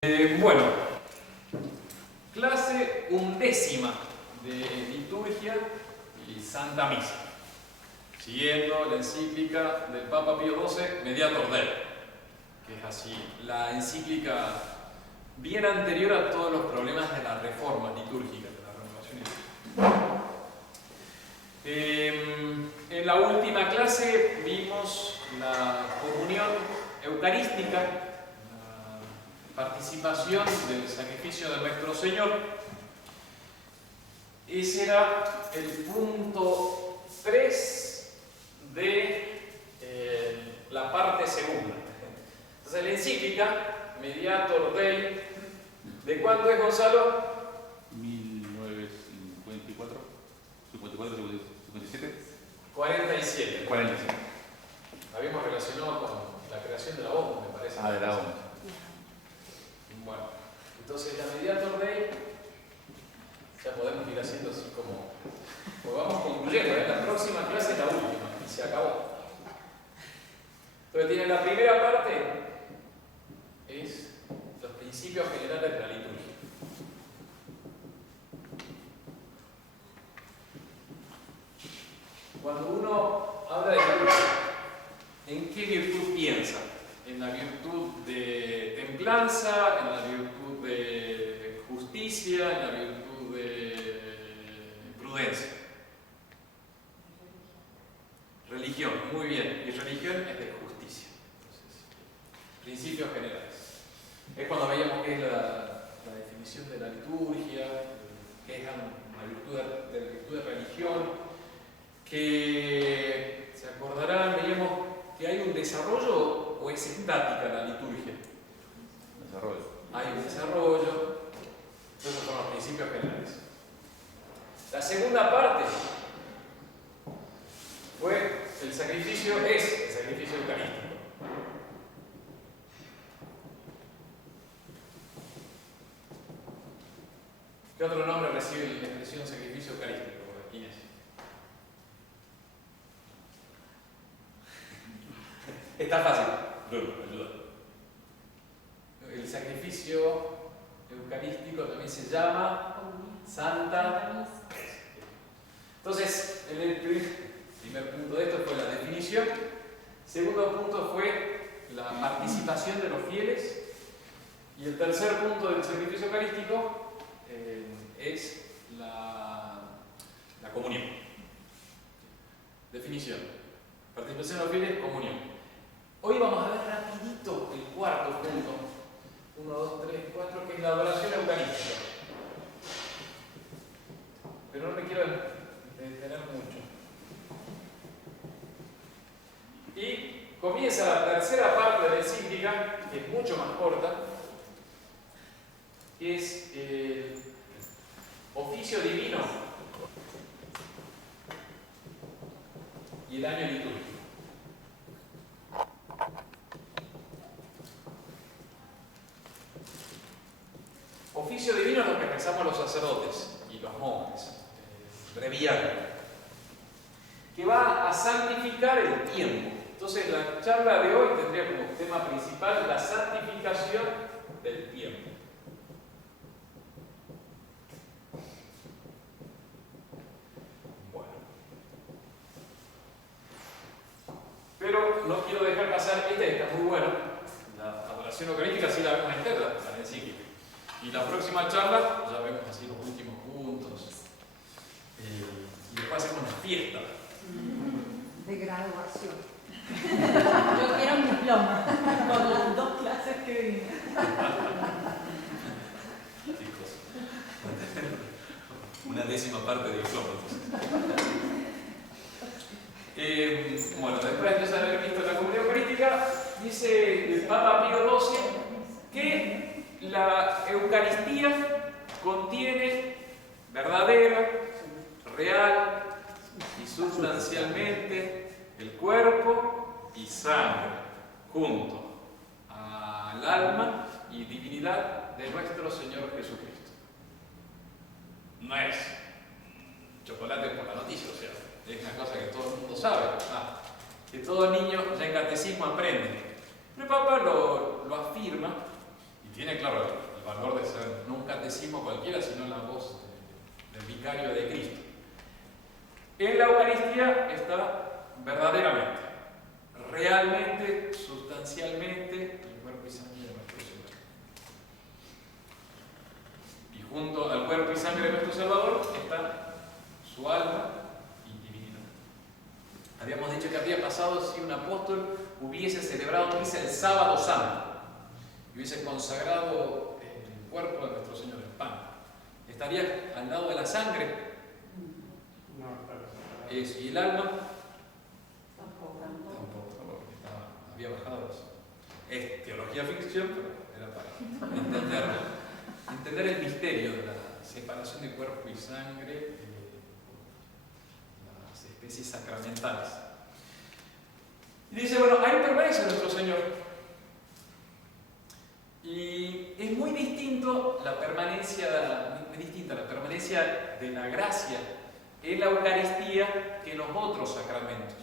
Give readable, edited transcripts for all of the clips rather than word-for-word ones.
Bueno, clase 11ª de liturgia y Santa Misa, siguiendo la encíclica del Papa Pío XII, Mediator Dei, que es así, la encíclica bien anterior a todos los problemas de la reforma litúrgica, de la renovación litúrgica. En la última clase vimos la comunión eucarística, participación del sacrificio de nuestro Señor. Ese era el punto 3 de la parte segunda. Entonces la encíclica Mediator Dei, ¿de cuándo es, Gonzalo? 1954, 54, 57. 47. 47. Habíamos relacionado con la creación de la ONU, me parece. De la ONU. Bueno, entonces la Mediator Dei, ya podemos ir haciendo así como, pues vamos concluyendo, la próxima clase es la última, y se acabó. Entonces tiene la primera parte, es los principios generales de la liturgia. Cuando uno habla de liturgia, ¿en qué virtud piensa? En la virtud de templanza, en la virtud de justicia, en la virtud de prudencia. Religión, muy bien. Y religión es de justicia. Entonces, principios generales. Es cuando veíamos qué es la definición de la liturgia, qué es la virtud de religión, que se acordarán, veíamos que hay un desarrollo. ¿O es estática la liturgia? Desarrollo. Hay un desarrollo. Esos son los principios generales. La segunda parte fue el sacrificio, es el sacrificio eucarístico. ¿Qué otro nombre recibe la expresión sacrificio eucarístico, Inés? Está fácil. Bruno, ayuda. El sacrificio eucarístico también se llama Santa Misa. Entonces, el primer punto de esto fue la definición. Segundo punto fue la participación de los fieles. Y el tercer punto del sacrificio eucarístico es la comunión. Definición. Participación de los fieles, comunión. Hoy vamos a ver rapidito el cuarto punto, 1, 2, 3, 4, que es la adoración eucarística. Pero no me quiero detener mucho. Y comienza la tercera parte de la encíclica, que es mucho más corta, que es el oficio divino y el año litúrgico. Oficio divino es lo que rezamos los sacerdotes y los monjes, breviario, que va a santificar el tiempo. Entonces la charla de hoy tendría como tema principal la santificación del tiempo. Bueno. Pero no quiero dejar pasar, está muy bueno, la adoración eucarística sí la vemos entera, la encíclica. Y la próxima charla, ya vemos así los últimos puntos. Y después hacemos una fiesta. De graduación. Yo quiero un diploma por las 2 clases que vine. Chicos, una 10ª parte de diploma. Bueno, después de haber visto la comunión eucarística, dice el Papa Pío XII que la Eucaristía contiene verdadera, real y sustancialmente el cuerpo y sangre junto al alma y divinidad de nuestro Señor Jesucristo. No es chocolate por la noticia, o sea, es una cosa que todo el mundo sabe, que todo niño ya en catecismo aprende. Pero el Papa lo afirma tiene, claro, el valor de ser no un catecismo cualquiera, sino la voz del vicario de Cristo. En la Eucaristía está verdaderamente, realmente, sustancialmente, el cuerpo y sangre de nuestro Señor. Y junto al cuerpo y sangre de nuestro Salvador está su alma y divinidad. Habíamos dicho que había pasado si un apóstol hubiese celebrado misa el sábado santo y hubiese consagrado el cuerpo de nuestro Señor en pan. ¿Estaría al lado de la sangre? Eso. ¿Y el alma? Tampoco, había bajado eso. Es teología ficción, pero era para entender el misterio de la separación de cuerpo y sangre, las especies sacramentales. Y dice, bueno, ahí permanece nuestro Señor. Y es muy distinta la permanencia de la gracia en la Eucaristía que en los otros sacramentos.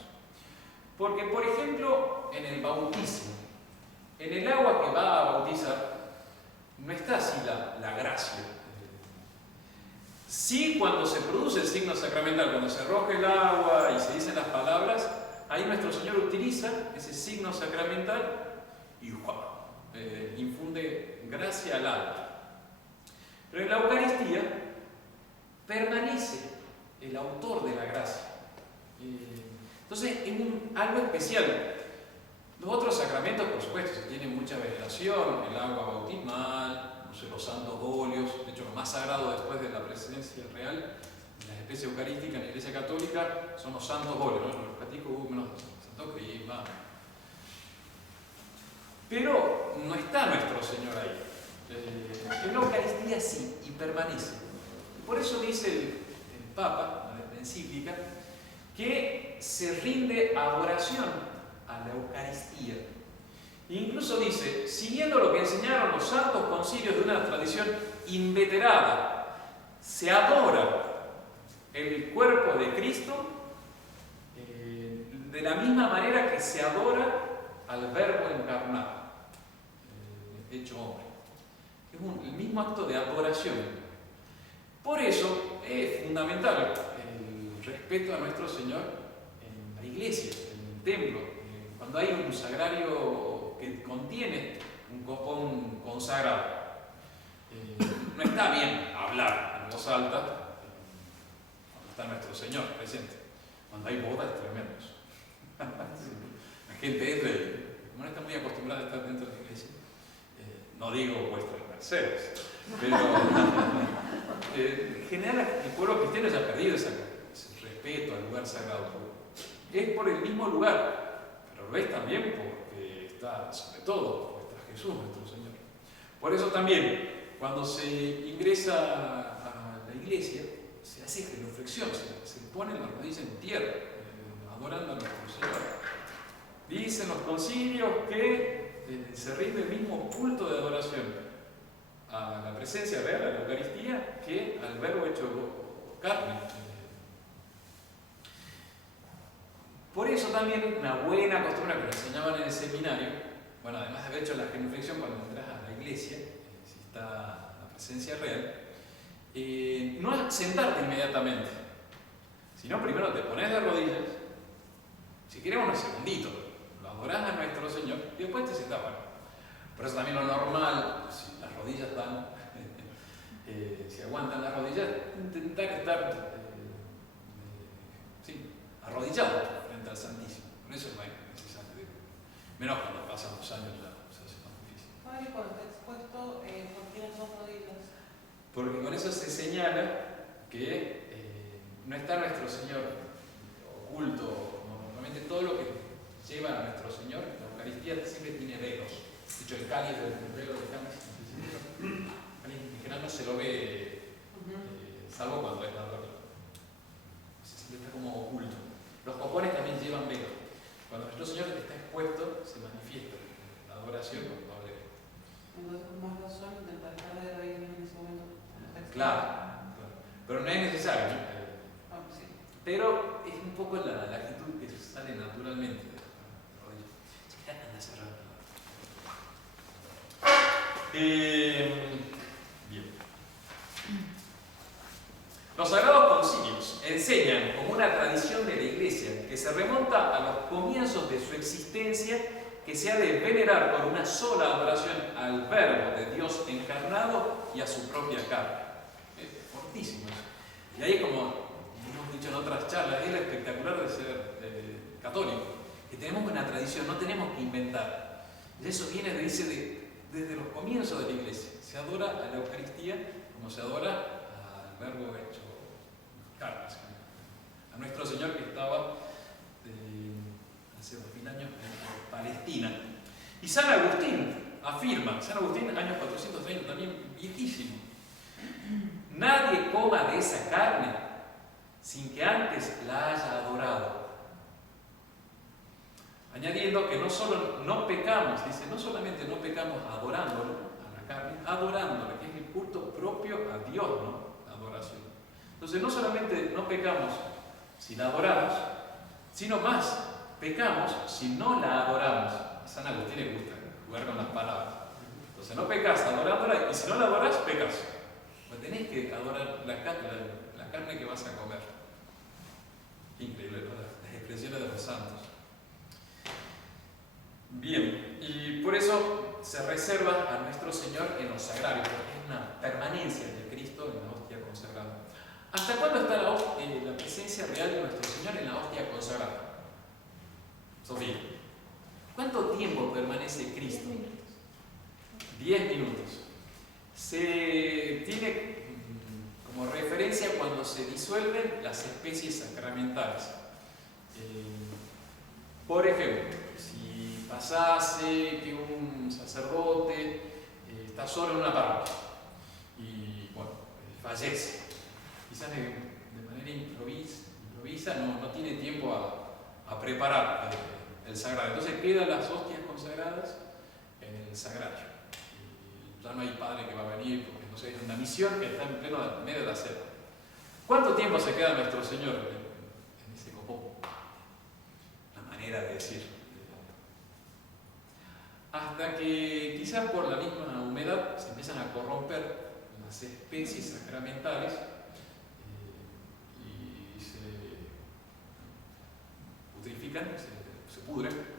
Porque, por ejemplo, en el bautismo, en el agua que va a bautizar, no está así la gracia. Sí, cuando se produce el signo sacramental, cuando se arroja el agua y se dicen las palabras, ahí nuestro Señor utiliza ese signo sacramental y infunde gracia al alma. Pero en la Eucaristía permanece el autor de la gracia. Entonces es algo especial. Los otros sacramentos, por supuesto, tienen mucha veneración, el agua bautismal, no sé, los santos óleos. De hecho, lo más sagrado después de la presencia real en la especie eucarística en la Iglesia Católica son los santos óleos, ¿no? Los catecúmenos, Santo Crisma. Pero no está nuestro Señor ahí. En la Eucaristía sí, y permanece. Por eso dice el Papa, en la encíclica, que se rinde adoración a la Eucaristía. Incluso dice, siguiendo lo que enseñaron los santos concilios de una tradición inveterada, se adora el cuerpo de Cristo de la misma manera que se adora al Verbo encarnado, hecho hombre. Es el mismo acto de adoración. Por eso es fundamental el respeto a nuestro Señor en la iglesia, en el templo, cuando hay un sagrario que contiene un copón consagrado. No está bien hablar en voz alta cuando está nuestro Señor presente. Cuando hay bodas tremendos. La gente entra y, como no está muy acostumbrada a estar dentro de la iglesia, no digo vuestras mercedes, pero en general el pueblo cristiano ya ha perdido ese respeto al lugar sagrado. Es por el mismo lugar, pero lo es también porque está, sobre todo, porque está Jesús nuestro Señor. Por eso también, cuando se ingresa a la iglesia, se hace genuflexión, se pone la rodilla en tierra, adorando a nuestro Señor. Dicen los concilios que se rinde el mismo culto de adoración a la presencia real, a la Eucaristía, que al Verbo hecho carne. Por eso también una buena costumbre que nos enseñaban en el seminario, bueno, además de haber hecho la genuflexión cuando entras a la iglesia, si está la presencia real, no es sentarte inmediatamente, sino primero te pones de rodillas, si queremos unos segunditos, lo adorás a nuestro Señor y después te sentás. Bueno, por eso también lo normal, si las rodillas están, si aguantan las rodillas, intentar estar arrodillado frente al Santísimo. Por eso no es necesario, menos cuando pasan los años ya se hace más difícil. Padre, cuando está expuesto, ¿por qué las dos rodillas? Porque con eso se señala que no está nuestro Señor oculto. Normalmente todo lo que lleva a nuestro Señor, la Eucaristía siempre tiene velos. De hecho, el cáliz del velo de cáliz, en general no se lo ve, salvo cuando es la verdad. Siempre está como oculto. Los copones también llevan velos. Cuando nuestro Señor está expuesto, se manifiesta la adoración con doble velo. Entonces, con más razón, intentar estar de rodillas en ese momento. Claro. Pero no es necesario. Sí. Pero es un poco la actitud que sale naturalmente de la rodilla. Bien. Los sagrados concilios enseñan como una tradición de la Iglesia que se remonta a los comienzos de su existencia, que se ha de venerar por una sola adoración al Verbo de Dios encarnado y a su propia carne. Es fortísimo eso. Y ahí, como hemos dicho en otras charlas, es lo espectacular de ser católico, que tenemos una tradición, no tenemos que inventar. Y eso viene, desde los comienzos de la Iglesia. Se adora a la Eucaristía como se adora al Verbo hecho carne, a nuestro Señor que estaba hace 2000 años en Palestina. Y San Agustín afirma, San Agustín, años 430, también viejísimo: nadie coma de esa carne sin que antes la haya adorado. Añadiendo que no solo no pecamos, dice, no solamente no pecamos adorándolo a la carne, adorándole, que es el culto propio a Dios, ¿no? La adoración. Entonces no solamente no pecamos si la adoramos, sino más, pecamos si no la adoramos. A San Agustín le gusta jugar con las palabras. Entonces no pecas adorándola, y si no la adoras, pecas. Pues tenés que adorar la carne que vas a comer. Increíble, ¿no? Las expresiones de los santos. Bien, y por eso se reserva a nuestro Señor en los sagrarios, porque es una permanencia de Cristo en la hostia consagrada. ¿Hasta cuándo está la presencia real de nuestro Señor en la hostia consagrada? Sofía, ¿cuánto tiempo permanece Cristo? 10 minutos. Se tiene como referencia cuando se disuelven las especies sacramentales. Por ejemplo, si pasase que un sacerdote está solo en una parroquia y bueno, fallece, quizás de manera improvisa no tiene tiempo a preparar el sagrario. Entonces quedan las hostias consagradas en el sagrario. Y ya no hay padre que va a venir, porque entonces es una misión que está en pleno medio de la selva. ¿Cuánto tiempo se queda nuestro Señor en ese copón? La manera de decir. Hasta que quizás por la misma humedad se empiezan a corromper las especies sacramentales y se putrifican, se pudren,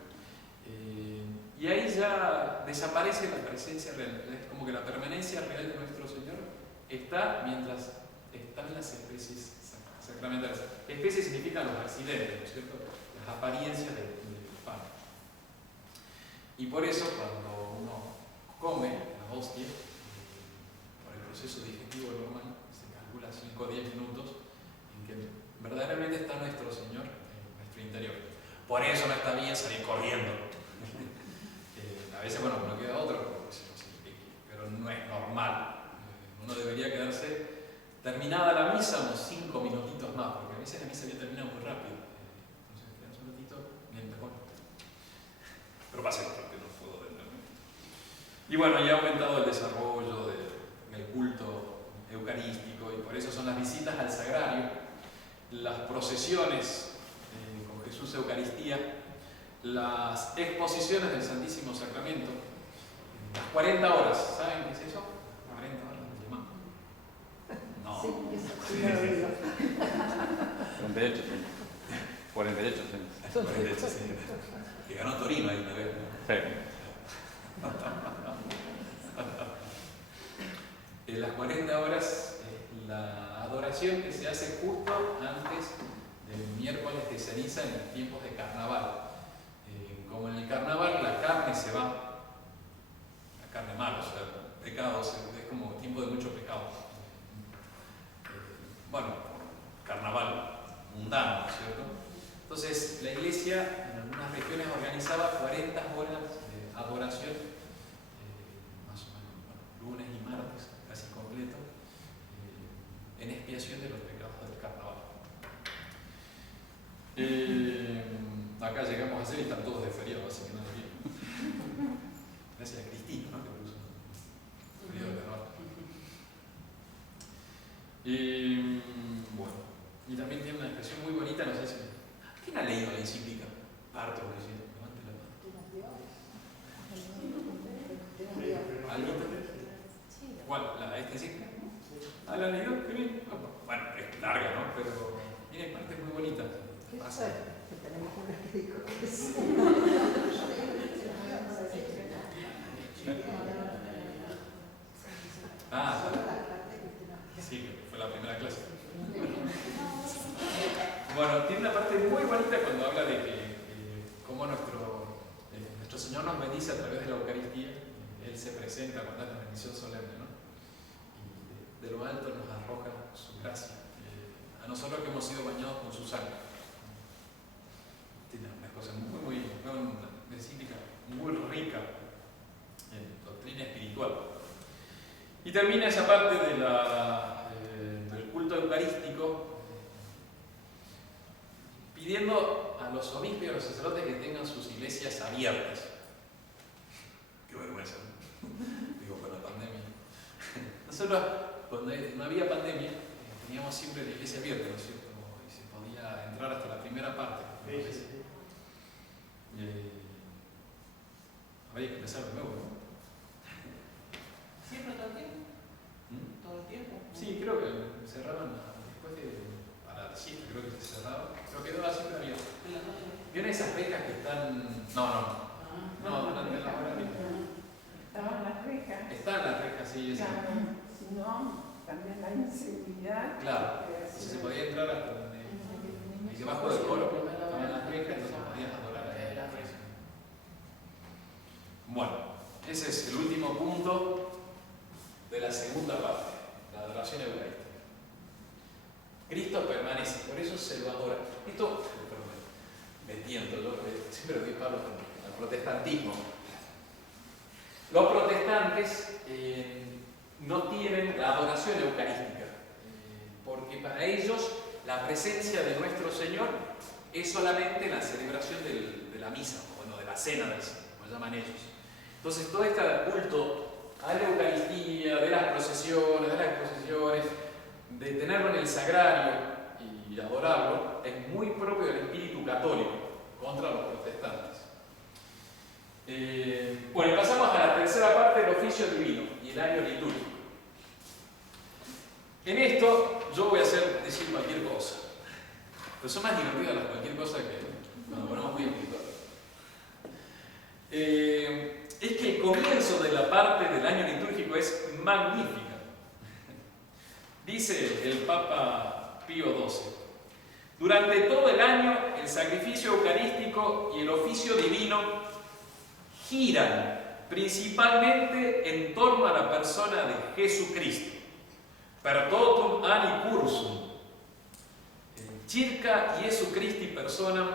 y ahí ya desaparece la presencia real. Es como que la permanencia real de nuestro Señor está mientras están las especies sacramentales. Especies significan los accidentes, ¿no es cierto? Las apariencias del pan. Y por eso cuando uno come la hostia, por el proceso digestivo normal, se calcula 5 o 10 minutos en que verdaderamente está nuestro Señor en nuestro interior. Por eso no está bien salir corriendo. A veces, bueno, no queda otro, pero no es normal. Uno debería quedarse, terminada la misa, unos 5 minutitos más, porque a veces la misa había terminado muy rápido. Entonces, quedarse un ratito, bien mejor. Pero pasa porque no puedo verlo. Y bueno, ya ha aumentado el desarrollo del culto eucarístico, y por eso son las visitas al sagrario, las procesiones con Jesús Eucaristía, las exposiciones del Santísimo Sacramento, las 40 horas. ¿Saben qué es eso? 40 horas de alemán. No. Sí, eso sí lo he oído. 48, sí. 48, sí. 48, sí. Que ganó Torino ahí una vez, ¿no? Sí. En las 40 horas, la adoración que se hace justo antes del miércoles de ceniza en los tiempos de carnaval. Como en el carnaval la carne se va, la carne mala, o sea, pecados, es como tiempo de mucho pecado. Bueno, carnaval mundano, ¿no es cierto? Entonces la Iglesia en algunas regiones organizaba 40 horas de adoración, más o menos, bueno, lunes y martes, casi completo, en expiación de los pecados del carnaval. Acá llegamos a hacer y están todos de feriado, así que no hay bien. Gracias a Cristina, ¿no? Que puso un feriado de carnaval. Bueno, y también tiene una expresión muy bonita, no sé si... ¿Quién ha leído la encíclica? Parto, que sí, levante la mano. ¿Alguien? la han leído? Qué bien. Bueno, es larga, ¿no? Pero tiene partes muy bonitas. Qué Pasa. suerte que tenemos un escrito que sí. Ah, sí, fue la primera clase. Bueno, tiene una parte muy bonita cuando habla de que cómo nuestro Señor nos bendice a través de la Eucaristía. Él se presenta cuando es la bendición solemne, ¿no? Y de lo alto nos arroja su gracia. A nosotros que hemos sido bañados con su sangre. Tiene una cosa muy encíclica, muy rica en doctrina espiritual. Y termina esa parte de del culto eucarístico pidiendo a los obispos y a los sacerdotes que tengan sus iglesias abiertas. Qué vergüenza, ¿no? Digo, con la pandemia. Nosotros, cuando no había pandemia, teníamos siempre la iglesia abierta, ¿no es cierto? Y se podía entrar hasta la primera parte. Había que empezar de nuevo, ¿no? ¿Siempre todo el tiempo? ¿Todo el tiempo? Sí, creo que cerraban después para la siesta, creo que se cerraba. Creo que quedaba siempre abierto. ¿Vieron esas rejas que están...? No, durante la hora. Estaban las rejas. Están las rejas, sí. Claro, si no, también la inseguridad. Claro, entonces se podía entrar hasta donde... Y debajo del coro estaban las rejas, entonces podías adorar a la reja. Bueno, ese es el último punto de la segunda parte, la adoración eucarística. Cristo permanece, por eso se lo adora. Esto, me tiento, yo siempre lo doy palo al protestantismo. Los protestantes no tienen la adoración eucarística, porque para ellos la presencia de nuestro Señor es solamente la celebración de la misa, bueno, de la cena del Señor, como llaman ellos. Entonces, todo este culto a la Eucaristía, de las procesiones, de las exposiciones, de tenerlo en el sagrario y adorarlo, es muy propio del espíritu católico contra los protestantes. Bueno, y pasamos a la tercera parte del oficio divino y el año litúrgico. En esto yo voy a decir cualquier cosa, pero son más divertidas las cualquier cosa que cuando ponemos muy espiritual. Es que el comienzo de la parte del año litúrgico es magnífica. Dice el Papa Pío XII: durante todo el año el sacrificio eucarístico y el oficio divino giran principalmente en torno a la persona de Jesucristo. Per totum ani cursum, circa Iesu Christi personam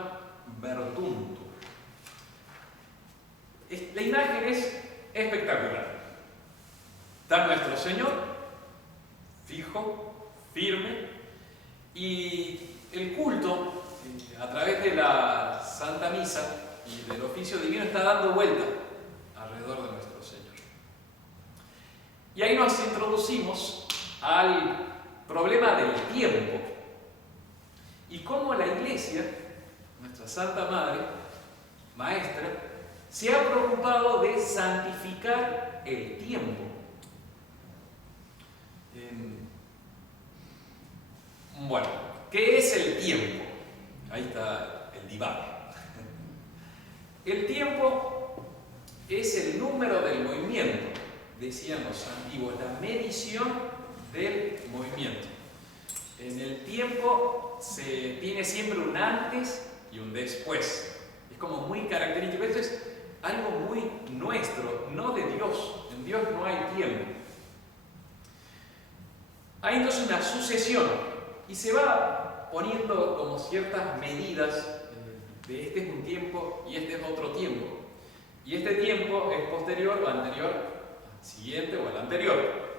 vertuntur. La imagen es espectacular. Está nuestro Señor, fijo, firme, y el culto, a través de la Santa Misa y del oficio divino, está dando vuelta alrededor de nuestro Señor. Y ahí nos introducimos al problema del tiempo y cómo la Iglesia, nuestra Santa Madre, Maestra, se ha preocupado de santificar el tiempo. Bueno, ¿qué es el tiempo? Ahí está el divague. El tiempo es el número del movimiento, decían los antiguos, la medición del movimiento. En el tiempo se tiene siempre un antes y un después. Es como muy característico. Esto es algo muy nuestro, no de Dios. En Dios no hay tiempo. Hay entonces una sucesión y se va poniendo como ciertas medidas de este es un tiempo y este es otro tiempo. Y este tiempo es posterior o anterior al siguiente o al anterior.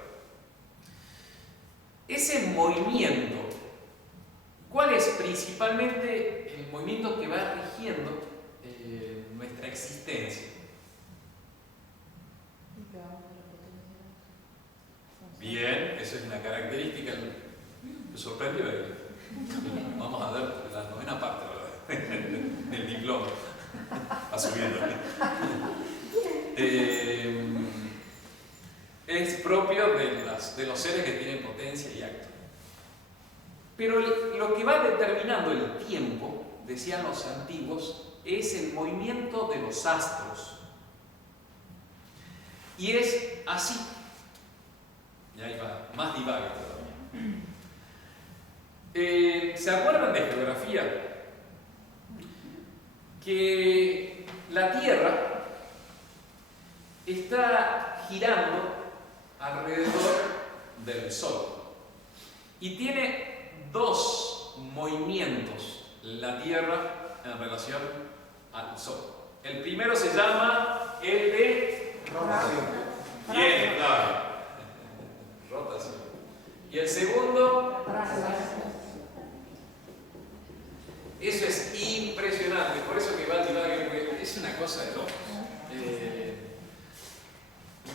Ese movimiento, ¿cuál es principalmente el movimiento que va rigiendo nuestra existencia? Bien, eso es una característica. Me sorprendió. Vamos a ver la novena parte del diploma. Va subiendo. Es propio de las de los seres que tienen potencia y acto. Pero lo que va determinando el tiempo, decían los antiguos, es el movimiento de los astros. Y es así. Y ahí va, más divague todavía. ¿Se acuerdan de geografía? Que la Tierra está girando alrededor del Sol y tiene dos movimientos la Tierra en relación al Sol. El primero se llama el de Rotación. bien, claro. Rotación. Y el segundo, eso es impresionante, por eso que va al divague, es una cosa de locos.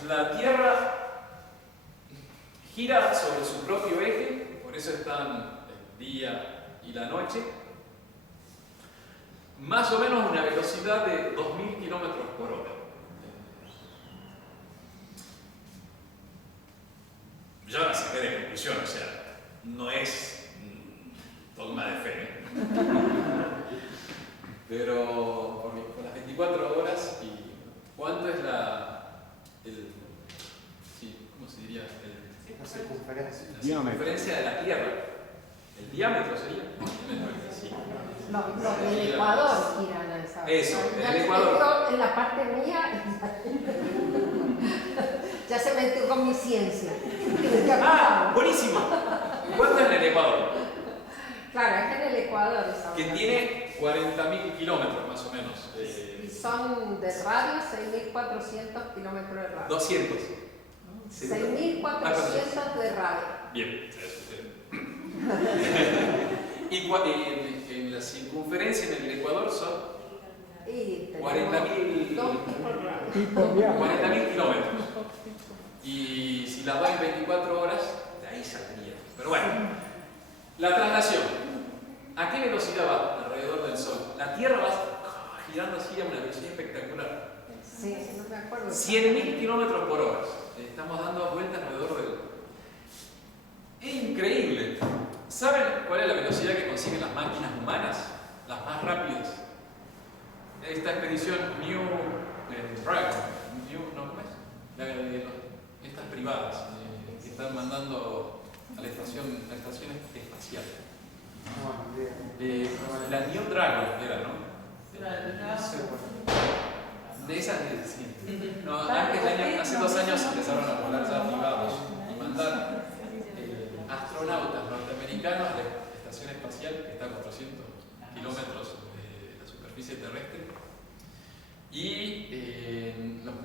La Tierra gira sobre su propio eje, por eso están el día y la noche, más o menos una velocidad de 2000 kilómetros por hora. Yo la saqué de conclusión, o sea, no es dogma de fe, ¿eh? Pero por las 24 horas, ¿y cuánto es ¿cómo se diría? La circunferencia. La circunferencia de la Tierra. ¿El diámetro sería? Sí. No, el Ecuador gira a esa. Eso, Ya el Ecuador. en la parte mía, ya se metió con mi ciencia. ¡Ah! ¡Buenísimo! ¿Cuánto es en el Ecuador? Claro, es en el Ecuador esa. Que tiene 40.000 kilómetros más o menos. Y son de radio 6.400 kilómetros de radio. 200. 6.400 de radio. Bien, y en la circunferencia en el Ecuador son Y 40.000 kilómetros. Y si la doy en 24 horas, de ahí saldría. Pero bueno, la traslación. ¿A qué velocidad va alrededor del Sol? La Tierra va girando así a una velocidad espectacular. Sí, no me acuerdo. 100.000 kilómetros por hora. Estamos dando vueltas alrededor del... Es increíble. ¿Saben cuál es la velocidad que consiguen las máquinas humanas? Las más rápidas. Esta expedición New Dragon, ¿cómo es? Estas privadas que están mandando a la estación espacial. La New Dragon era, ¿no? De esas, sí. No, hace 2 años empezaron a volar ya privados y mandar astronautas norteamericanos a la estación espacial, que está a 400 kilómetros de la superficie terrestre, y los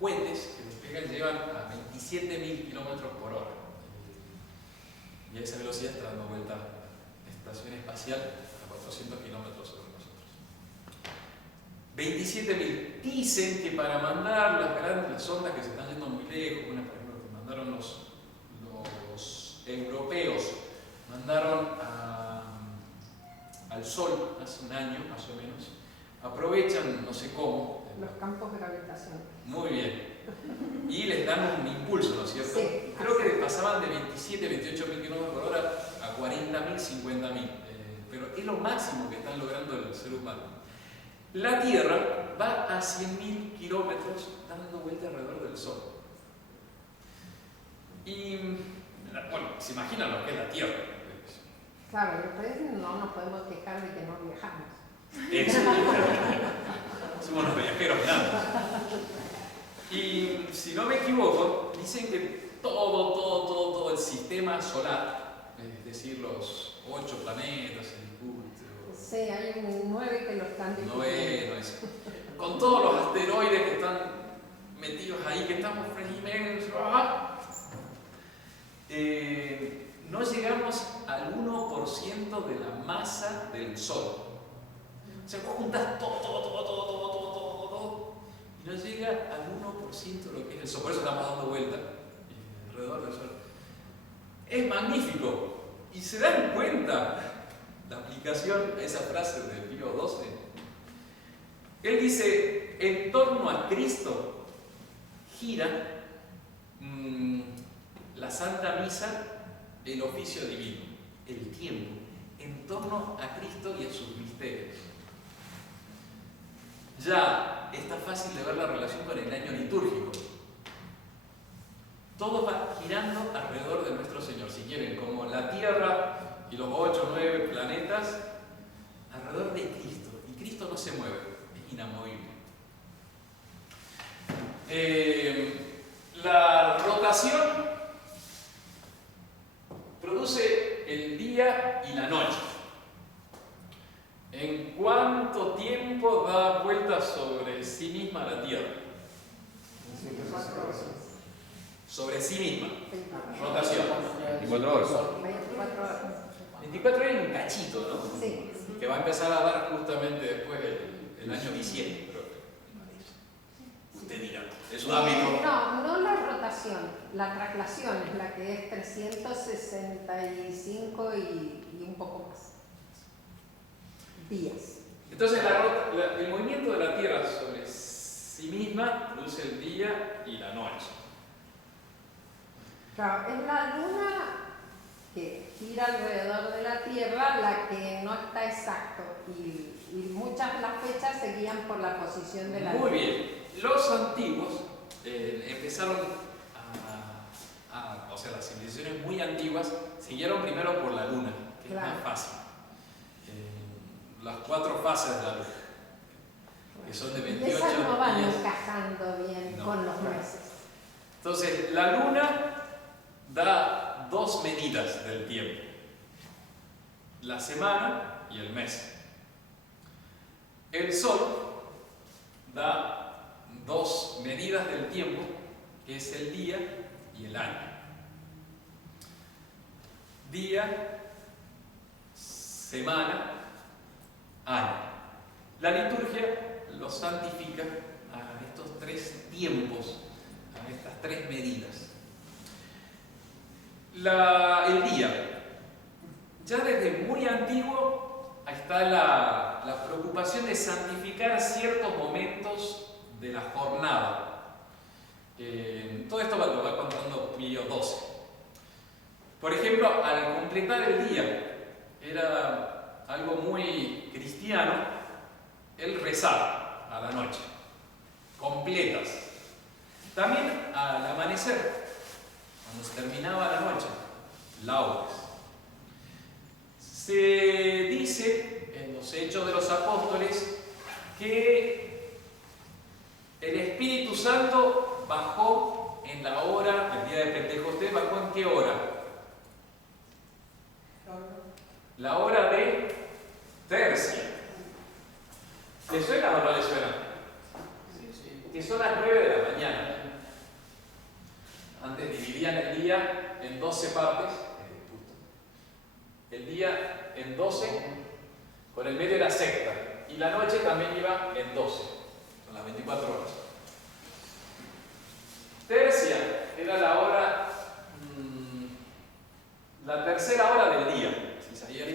cohetes que despegan llevan a 27.000 kilómetros por hora. Y a esa velocidad está dando vuelta la estación espacial a 400 kilómetros sobre nosotros. 27.000. Dicen que para mandar las grandes ondas que se están yendo muy lejos, una por ejemplo que mandaron los europeos, mandaron al Sol hace un año más o menos, aprovechan no sé cómo. Los campos gravitacionales. Muy bien. Y les dan un impulso, ¿no es cierto? Sí. Creo que pasaban de 27, 28.000 kilómetros por hora a 40.000, 50.000. Pero es lo máximo que están logrando el ser humano. La Tierra va a 100.000 kilómetros dando vuelta alrededor del Sol. Y, bueno, se imaginan lo que es la Tierra. Claro, después no nos podemos quejar de que no viajamos. Eso. Somos los viajeros blancos. Y si no me equivoco, dicen que todo el sistema solar, es decir, los 8 planetas, el Júpiter. Sí, hay un 9 que lo están Bueno, eso. Con todos los asteroides que están metidos ahí, que estamos inmensos, no llegamos al 1% de la masa del Sol. O sea, vos juntas todo, y no llega al 1% de lo que es el Sol. Por eso estamos dando vuelta alrededor del Sol. Es magnífico. Y se dan cuenta la aplicación a esa frase de Pío XII. Él dice, en torno a Cristo gira la Santa Misa, el oficio divino, el tiempo, en torno a Cristo y a sus misterios. Ya está fácil de ver la relación con el año litúrgico. Todo va girando alrededor de nuestro Señor, si quieren, como la Tierra y los 8 o 9 planetas, alrededor de Cristo. Y Cristo no se mueve, es inamovible. La rotación produce el día y la noche. ¿En cuánto tiempo da vuelta sobre sí misma la Tierra? 24 horas. Sobre sí misma. Rotación. 24 horas. 24 horas. 24 horas y un cachito, ¿no? Sí. Que va a empezar a dar justamente después el año bisiesto. Usted dirá, es un hábito. No la rotación, la traslación es la que es 365 y un poco más días. Entonces el movimiento de la Tierra sobre sí misma produce el día y la noche. Claro, es la luna que gira alrededor de la Tierra la que no está exacto y muchas las fechas se guían por la posición de la luna. Muy bien. Los antiguos empezaron o sea, las civilizaciones muy antiguas siguieron primero por la luna, que Claro. es más fácil. Las 4 fases de la luna, que son de 28 Y esas no van días. encajando bien No. con los meses. Entonces, la luna da 2 medidas del tiempo: la semana y el mes. El sol da 2 medidas del tiempo, que es el día y el año. Día, semana, año. La liturgia lo santifica a estos 3 tiempos, a estas 3 medidas. El día. Ya desde muy antiguo está la preocupación de santificar ciertos momentos de la jornada. Todo esto lo va contando Pío XII. Por ejemplo, al completar el día, era algo muy cristiano el rezar a la noche, completas. También al amanecer, cuando se terminaba la noche, laudes. Se dice en los Hechos de los Apóstoles que el Espíritu Santo bajó en la hora, el día de Pentecostés, ¿bajó en qué hora? La hora de tercia. ¿Le suena o no le suena? Que son las 9 de la mañana. Antes dividían el día en 12 partes. El día en 12, con el medio era sexta. Y la noche también iba en 12. Son las 24 horas. Tercia era la hora, la tercera hora del día. Si salía a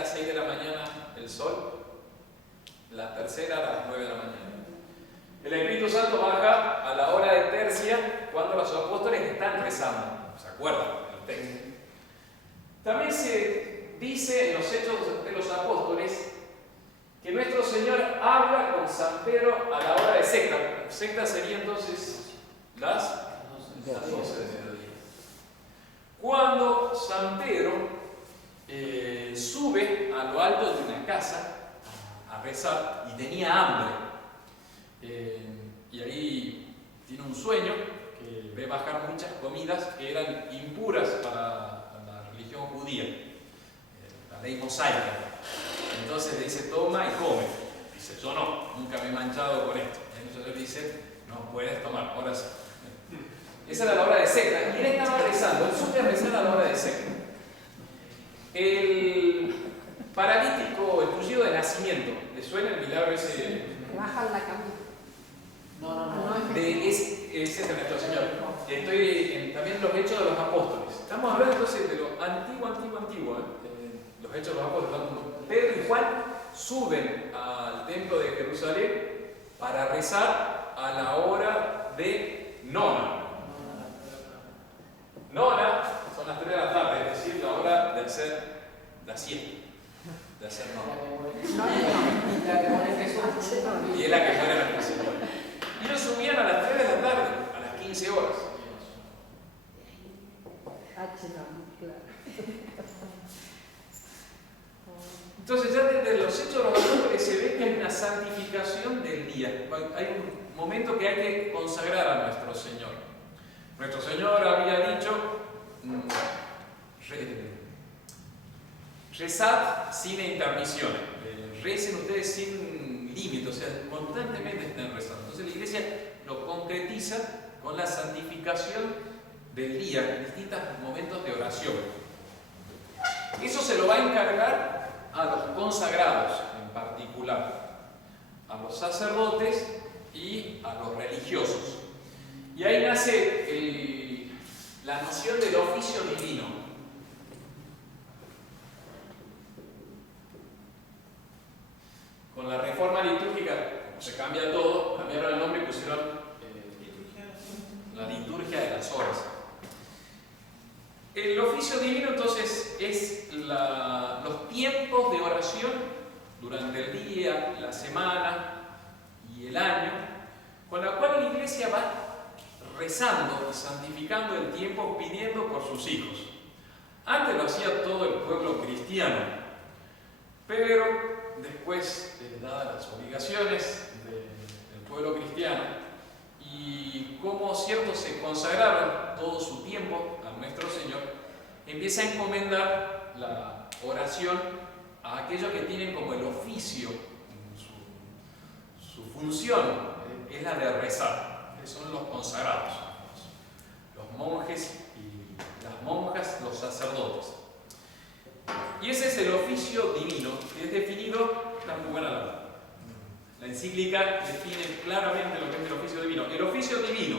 las 6 de la mañana el sol, la tercera a las 9 de la mañana. El Espíritu Santo baja a la hora de tercia cuando los apóstoles están rezando. ¿Se acuerdan del texto? También se dice en los Hechos de los Apóstoles que nuestro Señor habla con San Pedro a la hora de sexta. Sexta sería entonces las 12 de mediodía. Cuando San Pedro sube a lo alto de una casa a rezar y tenía hambre, y ahí tiene un sueño que ve bajar muchas comidas que eran impuras para la religión judía, la ley mosaica. Entonces le dice: toma y come. Dice: yo no, nunca me he manchado con esto. Entonces le dice: no puedes tomar, ahora sí. Esa era la hora de secta. Y él estaba rezando, él sube a rezar a la hora de secta. El paralítico, el tullido de nacimiento, ¿le suena el milagro ese? Que bajan la camilla. No. Ese es de nuestro Señor. Estoy también en los Hechos de los Apóstoles. Estamos hablando entonces de lo antiguo. Los Hechos de los Apóstoles. Cuando Pedro y Juan suben al templo de Jerusalén para rezar a la hora de nona. Nona son las 3 de la tarde, es decir, la hora de hacer la siesta, de hacer nona. Y es la que muere la Señor. Y ellos subían a las 3 de la tarde, a las 15 horas. Claro. Entonces ya desde los Hechos de los Apóstoles se ve que hay una santificación del día. Hay un momento que hay que consagrar a nuestro Señor. Nuestro Señor había dicho, rezad sin intermisiones, recen ustedes sin límite, o sea, constantemente estén rezando. Entonces la Iglesia lo concretiza con la santificación del día, en distintos momentos de oración. Eso se lo va a encargar a los consagrados en particular, a los sacerdotes y a los religiosos. Y ahí nace la noción del oficio divino. Con la reforma litúrgica se cambia todo, cambiaron el nombre y pusieron la liturgia de las horas. El oficio divino entonces es los tiempos de oración durante el día, la semana y el año, con la cual la Iglesia va rezando y santificando el tiempo, pidiendo por sus hijos. Antes lo hacía todo el pueblo cristiano, pero después, dadas las obligaciones del pueblo cristiano y como ciertos se consagraron todo su tiempo a nuestro Señor, empieza a encomendar la oración a aquellos que tienen como el oficio, su función es la de rezar, que son los consagrados, los monjes y las monjas, los sacerdotes. Y ese es el oficio divino, que es definido, está muy buena la encíclica define claramente lo que es el oficio divino. El oficio divino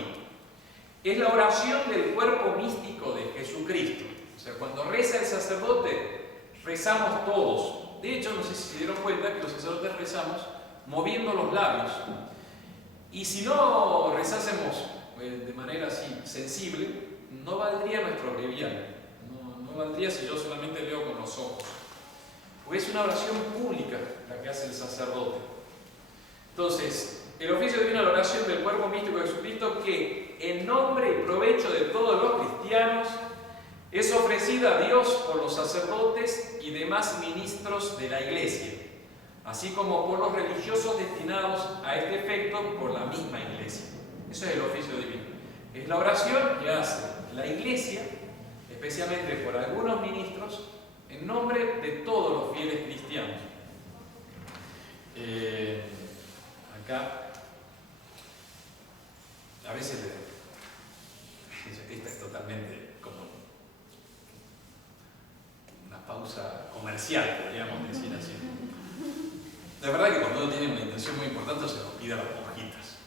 es la oración del cuerpo místico de Jesucristo. O sea, cuando reza el sacerdote, rezamos todos. De hecho, no sé si se dieron cuenta que los sacerdotes rezamos moviendo los labios. Y si no rezásemos de manera así sensible, no valdría nuestro breviario. No valdría si yo solamente leo con los ojos. Porque es una oración pública la que hace el sacerdote. Entonces, el oficio divino es la oración del cuerpo místico de Jesucristo que, en nombre y provecho de todos los cristianos, es ofrecida a Dios por los sacerdotes y demás ministros de la Iglesia, así como por los religiosos destinados a este efecto por la misma Iglesia. Eso es el oficio divino. Es la oración que hace la Iglesia, especialmente por algunos ministros, en nombre de todos los fieles cristianos. Acá, a veces, esta es totalmente como una pausa comercial, podríamos decir así. La verdad que cuando uno tiene una intención muy importante se nos pide a las monjitas.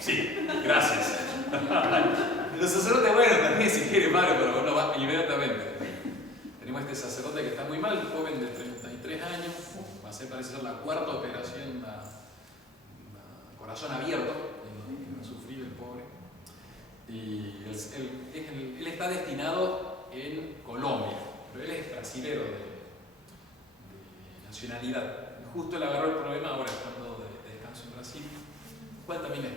Sí, gracias. Los sacerdotes, bueno, también si quiere paro, pero uno va inmediatamente. Tenemos este sacerdote que está muy mal, joven de 33 años, parece ser la cuarta operación a corazón abierto, que va a sufrir el pobre. Y él está destinado en Colombia, pero él es brasilero de nacionalidad. Justo le agarró el problema ahora estando de descanso en Brasil, cual también es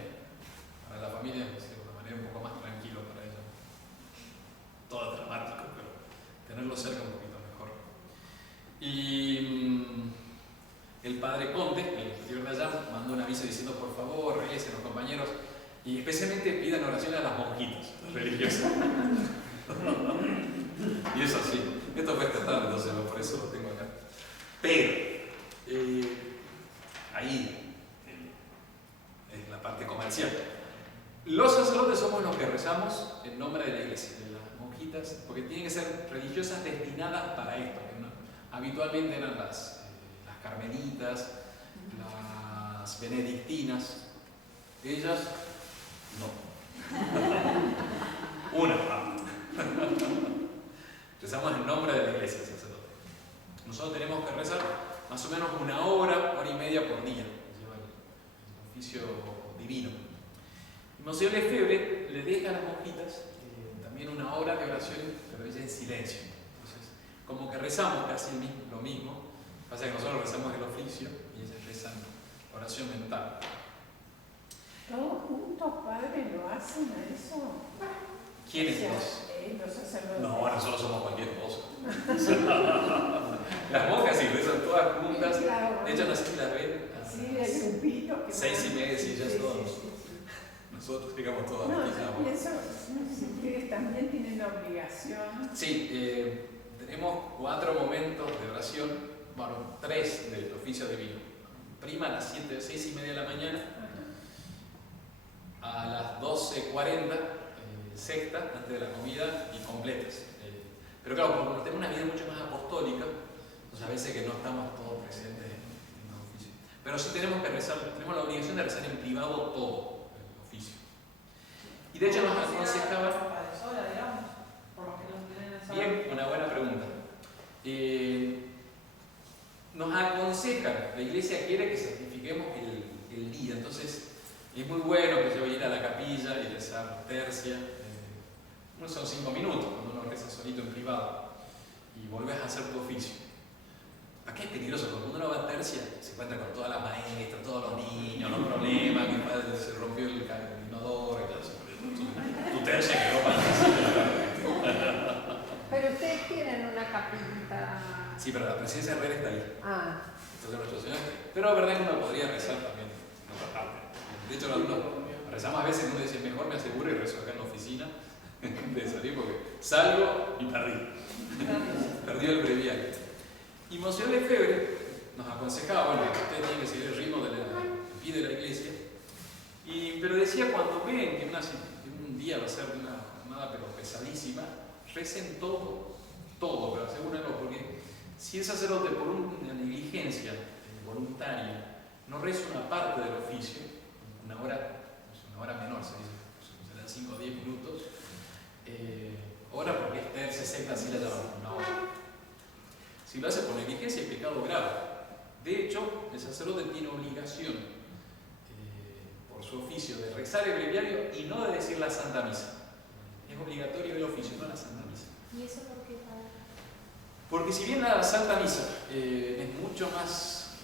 para la familia de una manera un poco más tranquila para ella. Todo dramático, pero tenerlo cerca un poquito mejor. Y el padre Conte, el que estuvieron allá, mandó un aviso diciendo: por favor, recen los compañeros, y especialmente pidan oración a las monjitas religiosas. Y eso sí, esto fue esta tarde, entonces por eso lo tengo acá. Pero, ahí es la parte comercial. Los sacerdotes somos los que rezamos en nombre de la Iglesia, de las monjitas, porque tienen que ser religiosas destinadas para esto, que no, habitualmente eran las carmelitas, las benedictinas. Ellas no. Una parte. Rezamos en nombre de la Iglesia, sacerdote. Nosotros tenemos que rezar más o menos una hora y media por día. Lleva el oficio divino. Monseñor Lefebvre le deja a las monjitas también una hora de oración, pero ella en silencio. Entonces, como que rezamos casi lo mismo, pasa que nosotros rezamos el oficio y ellas rezan oración mental. ¿Todos juntos, padre, lo hacen a eso? ¿Quiénes O sea, dos? los sacerdotes. No, nosotros somos cualquier cosa. Las monjas sí rezan todas juntas, Sí, claro. de hecho no sé si las ven a Sí, el grupito. 6:30, sí, ya todos. sí. Nosotros llegamos todas No, aquí, yo ¿no? pienso, si ustedes también tienen la obligación. Sí, tenemos 4 momentos de oración, bueno, 3 del oficio divino. Prima a las 6:30 de la mañana, a las 12:40, sexta, antes de la comida, y completas. Pero claro, como tenemos una vida mucho más apostólica, entonces a veces que no estamos todos presentes en el oficio. Pero sí tenemos que rezar, tenemos la obligación de rezar en privado todo el oficio. Y de hecho nos aconsejaba... Bien, una buena pregunta. Nos aconsejan, la iglesia quiere que santifiquemos el día, entonces es muy bueno que yo ir a la capilla y rezar tercia. Son 5 minutos cuando uno reza solito en privado y volvés a hacer tu oficio. Acá es peligroso, porque cuando uno va a tercia se encuentra con todas las maestras, todos los niños, los problemas, que padre se rompió el inodoro y todo eso. Tu tercia quedó para Pero ustedes tienen una capillita. Sí, pero la presencia real está ahí. Ah, Entonces nuestro Señor. Pero la verdad es que uno podría rezar también en otra parte. De hecho, rezamos a veces, uno dice, mejor me aseguro y rezo acá en la oficina de salir porque salgo y perdí. Perdí el breviario. Y Monseñor Lefebvre nos aconsejaba, bueno, que usted tiene que seguir el ritmo que pide la iglesia. Pero decía, cuando ven que un día va a ser una jornada pero pesadísima, recen todo, pero asegúrenlo, porque si el sacerdote por una negligencia voluntaria no reza una parte del oficio, una hora menor, se dice, serán 5 o 10 minutos, hora porque es tercia, sexta, así la llamamos, una hora. Si lo hace por negligencia es pecado grave. De hecho, el sacerdote tiene obligación por su oficio de rezar el breviario y no de decir la Santa Misa. Es obligatorio el oficio, no la Santa Misa. ¿Y eso por qué, padre? Porque si bien la Santa Misa es mucho más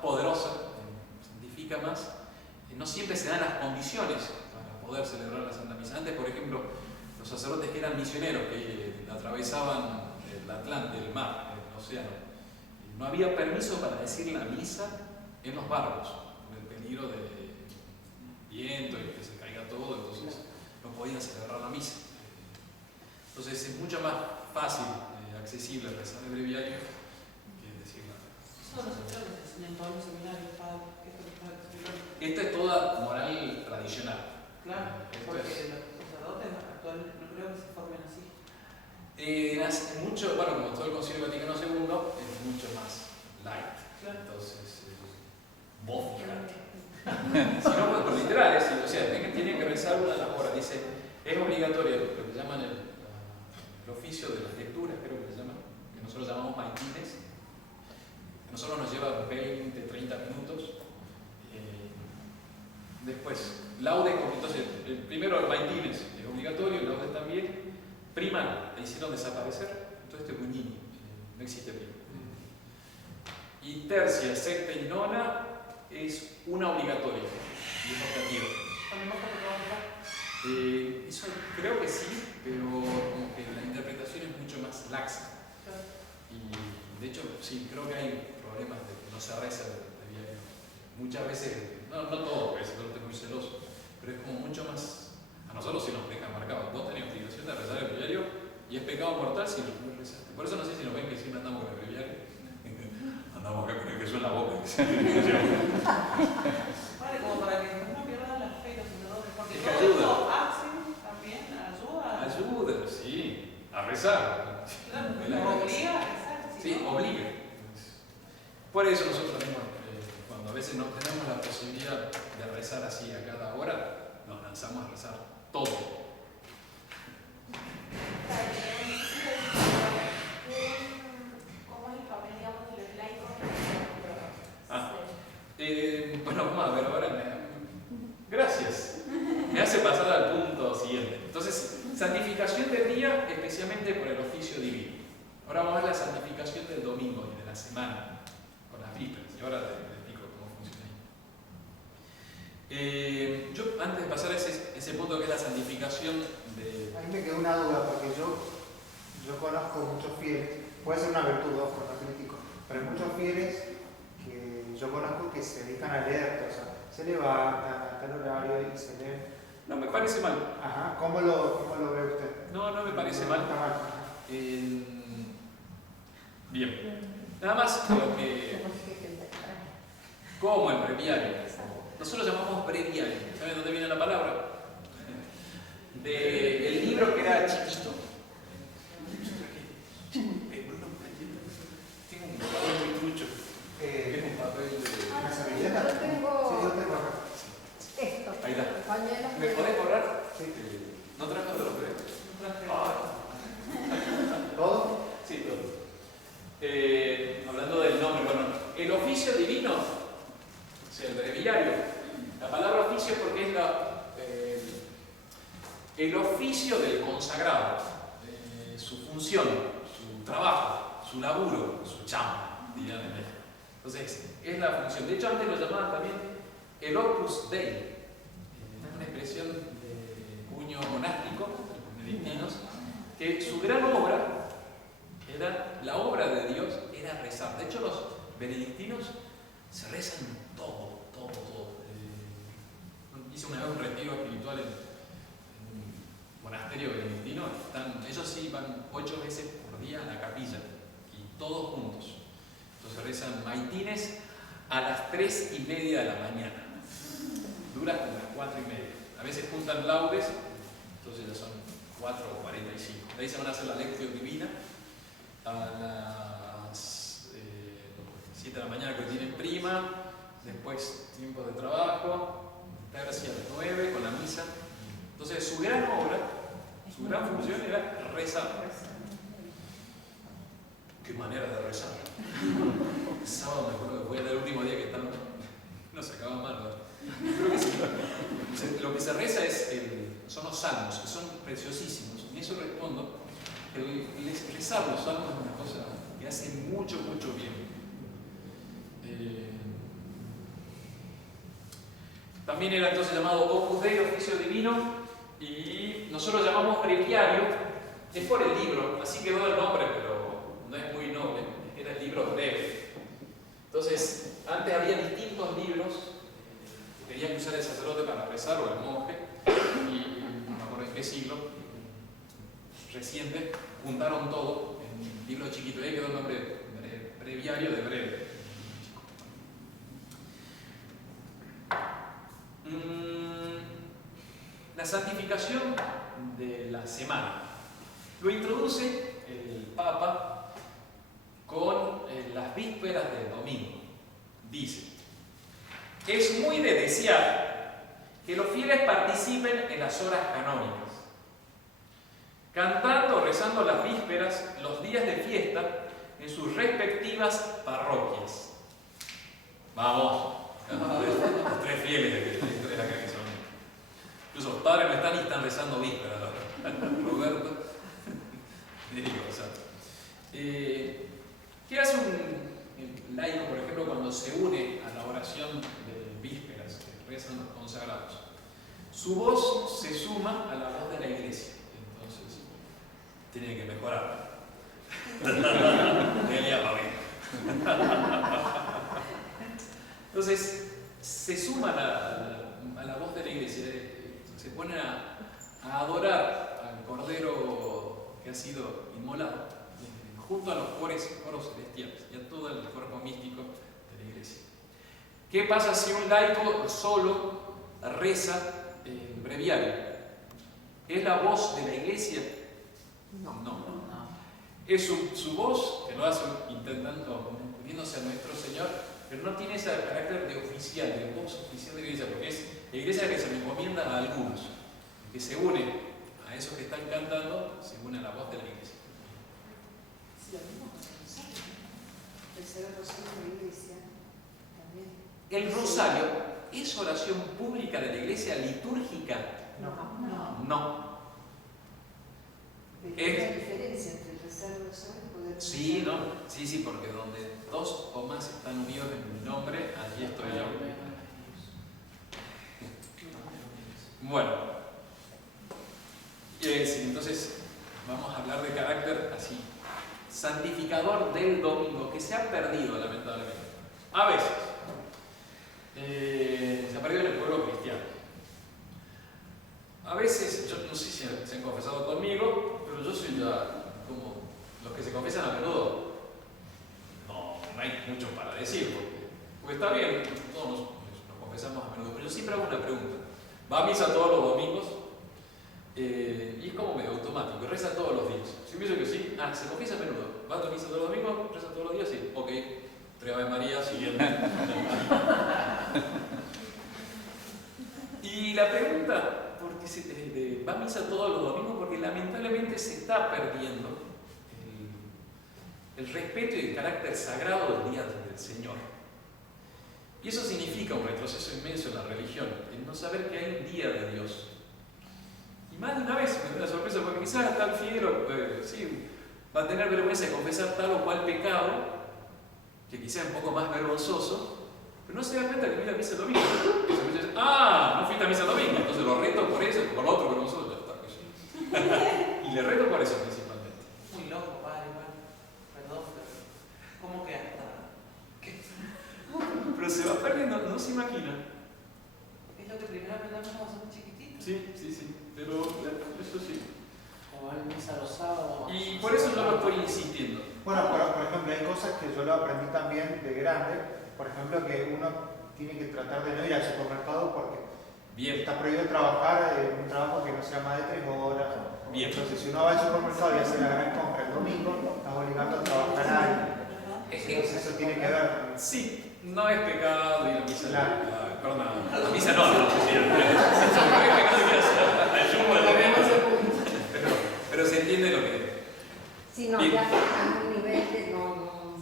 poderosa, santifica más, no siempre se dan las condiciones para poder celebrar la Santa Misa. Antes, por ejemplo, los sacerdotes que eran misioneros, que atravesaban el Atlántico, el mar, el océano, no había permiso para decir la misa en los barcos, por el peligro de viento y que se caiga todo, entonces no podían celebrar la misa. Entonces es mucho más fácil, accesible rezar el breviario que decirla. Eso no se creo que se enseña en todos los seminarios, padre, que esto que está explicando. Esta es toda moral tradicional. Claro, Esto porque es- los sacerdotes actuales no creo que se formen así. mucho, bueno, como todo el Concilio Vaticano II, es mucho más light. Claro. Entonces, vos fíjate. Si no, pues, por literal, o sea, tienen que rezar una de las horas. Dice, es obligatorio lo que llaman el oficio de las lecturas, creo que se llama, que nosotros llamamos maitines. A nosotros nos lleva 20, 30 minutos. Después, laudes, entonces, primero el maitines es obligatorio, el laudes también. Prima, la hicieron desaparecer, entonces este es Buñini, no existe prima. Y tercia, sexta y nona es una obligatoria y es optativa. ¿También vos te lo vas a Eso creo que sí, pero como que la interpretación es mucho más laxa. Y de hecho, sí, creo que hay problemas de que no se reza de diario. Muchas veces, no todo, porque ese es muy celoso, pero es como mucho más. A nosotros sí nos dejan marcados. Vos tenés obligación de rezar el breviario y es pecado mortal si no rezaste. Por eso no sé si nos ven que siempre andamos con el breviario. Andamos acá con el Jesús en la boca. Vale, como para que no pierdan la fe los sacerdotes, porque Es que todo ayuda. esto hacen también, ayuda. Ayuda, sí, a rezar. Claro, De la nos gracia. obliga a rezar. Sí, obliga. Por eso nosotros mismos, cuando a veces no tenemos la posibilidad de rezar así a cada hora, nos lanzamos a rezar todo. ¿Cómo es el papel, digamos, de los laicos? Bueno, vamos a ver ahora. Gracias. Santificación del día, especialmente por el oficio divino. Ahora vamos a ver la santificación del domingo y de la semana, con las vísperas. Y ahora te explico cómo funciona ahí. Yo, antes de pasar a ese punto que es la santificación de... Ahí me quedó una duda, porque yo conozco muchos fieles, puede ser una virtud, ojo, no critico, pero hay muchos fieles que yo conozco que se dedican a leer, o sea, se levantan a tal horario y se leen. No me parece mal. Ajá, ¿cómo lo ve usted? No me parece No mal. está mal. Bien. Nada más lo que... Como el breviario. Nosotros llamamos breviario. ¿Saben dónde viene la palabra? Del libro que era chiquito. Tengo un papel muy trucho. Es un papel de... ¿Una servilleta? Yo tengo Sí, yo tengo acá. esto. Ahí está. Pañuelos. ¿Me podés borrar? Sí. No traje otro, pero... ¿Todo? Sí, todo. Hablando del nombre, bueno, el oficio divino, o sea, el breviario, la palabra oficio porque es el oficio del consagrado, su función, su trabajo, su laburo, su chamba, dirían en México. Entonces, es la función. De hecho, antes lo llamaban también el Opus Dei, es una expresión de puño monástico, de los benedictinos, que su gran obra era, la obra de Dios era rezar. De hecho, los benedictinos se rezan todo. Hice una vez un retiro espiritual en un monasterio benedictino. Ellos sí van 8 veces por día a la capilla y todos juntos. Entonces rezan maitines a las 3:30 de la mañana. Dura como las 4:30. A veces juntan laudes, entonces ya son 4:45. De ahí se van a hacer la lección divina a las 7 de la mañana, que tienen prima, después tiempo de trabajo, tercia a las 9 con la misa. Entonces su gran obra, su gran función era rezar. ¿Qué manera de rezar? El sábado me acuerdo que fue el último día que estaba, no se acababa mal, ¿verdad? Creo que sí. Lo que se reza son los salmos, que son preciosísimos. Y eso respondo. Rezar los salmos es una cosa que hace mucho bien. También era entonces llamado Opus Dei, oficio divino, y nosotros llamamos breviario, es por el libro, así quedó el nombre, pero no es muy noble, era el libro breve. Entonces, antes había distintos libros que tenía que usar el sacerdote para rezar o el monje, y no me acuerdo en qué siglo, reciente, juntaron todo en un libro chiquito, y ahí quedó el nombre breviario de breve. La santificación de la semana lo introduce el Papa con las vísperas del domingo. Dice: es muy de desear que los fieles participen en las horas canónicas, cantando o rezando las vísperas los días de fiesta en sus respectivas parroquias. Vamos, los 3 fieles de acá que son. Incluso los padres no están y están rezando vísperas. Roberto. ¿Qué hace un laico, por ejemplo, cuando se une a la oración de vísperas que rezan los consagrados? Su voz se suma a la voz de la iglesia. Entonces, tiene que mejorar. Delia va bien. Entonces, se suma a la voz de la iglesia. Se ponen a adorar al Cordero que ha sido inmolado, junto a los coros celestiales y a todo el cuerpo místico de la iglesia. ¿Qué pasa si un laico solo reza el breviario? ¿Es la voz de la iglesia? No. Es su voz, que lo hace intentando, uniéndose a nuestro Señor, pero no tiene ese carácter de oficial, de voz oficial de la iglesia, porque es la iglesia que se le encomienda a algunos, que se une a esos que están cantando, se une a la voz de la iglesia. El rosario es oración pública de la iglesia litúrgica. No. Sí, sí, porque donde dos o más están unidos en mi nombre, allí estoy yo. Bueno, sí, entonces vamos a hablar de carácter así, santificador del domingo, que se ha perdido lamentablemente. A veces. Se ha perdido en el pueblo cristiano. A veces, yo no sé si se han confesado conmigo, pero yo soy ya como los que se confiesan a menudo. No hay mucho para decir, porque está bien, todos nos confesamos a menudo, pero yo siempre hago una pregunta. Va a misa todos los domingos y es como medio automático, reza todos los días. Si pienso que sí, se confiesa a menudo. ¿Va a misa todos los domingos? ¿Reza todos los días? Sí, ok. 3 Ave María, siguiente. Y la pregunta, ¿por qué va a misa todos los domingos? Porque lamentablemente se está perdiendo el respeto y el carácter sagrado del día del Señor. Y eso significa un retroceso inmenso en la religión, el no saber que hay un día de Dios. Y más de una vez me dio una sorpresa, porque quizás tal fiel sí, va a tener vergüenza de confesar tal o cual pecado, que quizás es un poco más vergonzoso, pero no se da cuenta que fui a misa el domingo. Entonces dice, no fuiste a misa el domingo, entonces lo reto por eso, por lo otro vergonzoso, ya está. Y le reto por eso principalmente. Muy loco, padre, perdón, pero ¿cómo que hasta? Pero se va perdiendo, no se imagina. Es lo que primero aprendemos cuando somos chiquititos. Sí, pero eso sí. O van a misa los sábados. Y por eso yo lo estoy insistiendo. Bueno, pero por ejemplo, hay cosas que yo lo aprendí también de grande. Por ejemplo, que uno tiene que tratar de no ir al supermercado porque está prohibido trabajar en un trabajo que no sea más de 3 horas. Bien. Entonces, si uno va al supermercado y hace la gran compra el domingo, está obligado a trabajar ahí. Entonces, eso tiene que ver con... Sí. No es pecado ir a misa. Claro. Perdón, a misa no es pecado ir a ayuno al domingo. Pero se entiende lo que. Si no, ya a un nivel de no.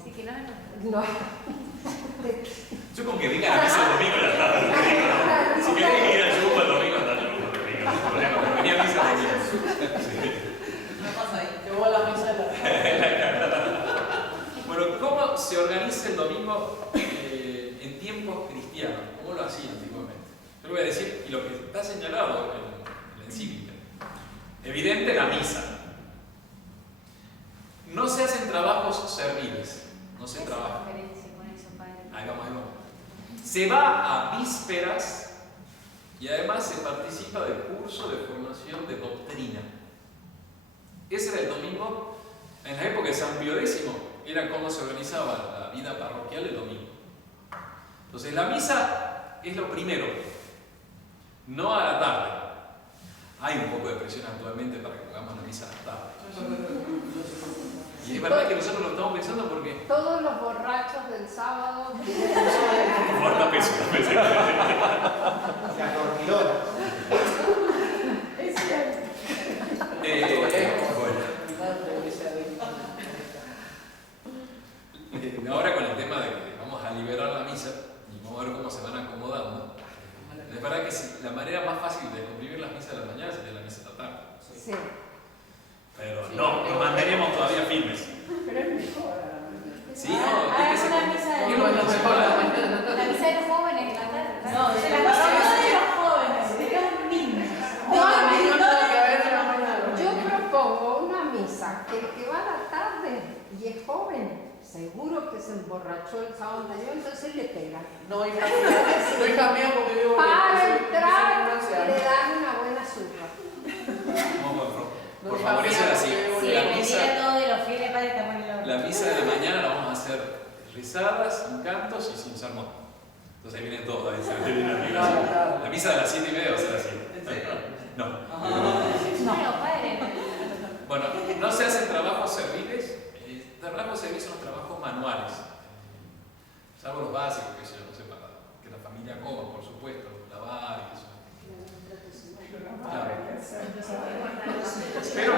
Sí, que No. Yo con que vengan a misa el domingo ya está. Si quieren ir a ayuno el domingo, está ayuno. Venía a misa el domingo. ¿Qué pasa ahí? Te voy a la misa de la... Bueno, ¿cómo se organiza el domingo en tiempos cristianos? ¿Cómo lo hacía antiguamente? Yo lo voy a decir, y lo que está señalado en la encíclica. Evidente, la misa. No se hacen trabajos serviles. No se trabaja. Ahí vamos. Se va a vísperas y además se participa del curso de formación de doctrina. Ese era el domingo. En la época de San Pío X era cómo se organizaba la vida parroquial el domingo. Entonces la misa es lo primero, no a la tarde. Hay un poco de presión actualmente para que pongamos la misa a la tarde. Y es verdad que nosotros lo estamos pensando porque... Todos los borrachos del sábado tienen... Guarda peso, Las dormilonas. Es cierto. Ahora con el tema de que vamos a liberar la misa y vamos a ver cómo se van acomodando, es verdad que la manera más fácil de comprimir las misas de la mañana sería la misa de la tarde. Sí. Pero no, nos mantenemos todavía firmes. Pero es mejor. Sí, no, es que una misa de es lo principal. la misa de los jóvenes, la tarde. No, Sí, de la misa no de los jóvenes, de los niños. Yo propongo una misa que el que va a la tarde y es joven, seguro que se emborrachó el sábado anterior, entonces le pega. No, hija mía, porque vivo Para entrar le dan una buena zurra. Por favorecer así. Sí, mentira todo de los fieles padres que ponen La misa de la mañana la vamos a hacer rizadas, sin cantos y sin sermón. Entonces ahí viene todo. La misa de las 7:30 va a ser así. No. No, padre. Bueno, no se hacen trabajos serviles. Trabajos serviles son los trabajos manuales. Salvo los básicos, que yo no sé, para que la familia coma, por supuesto, lavar y eso. Claro. Pero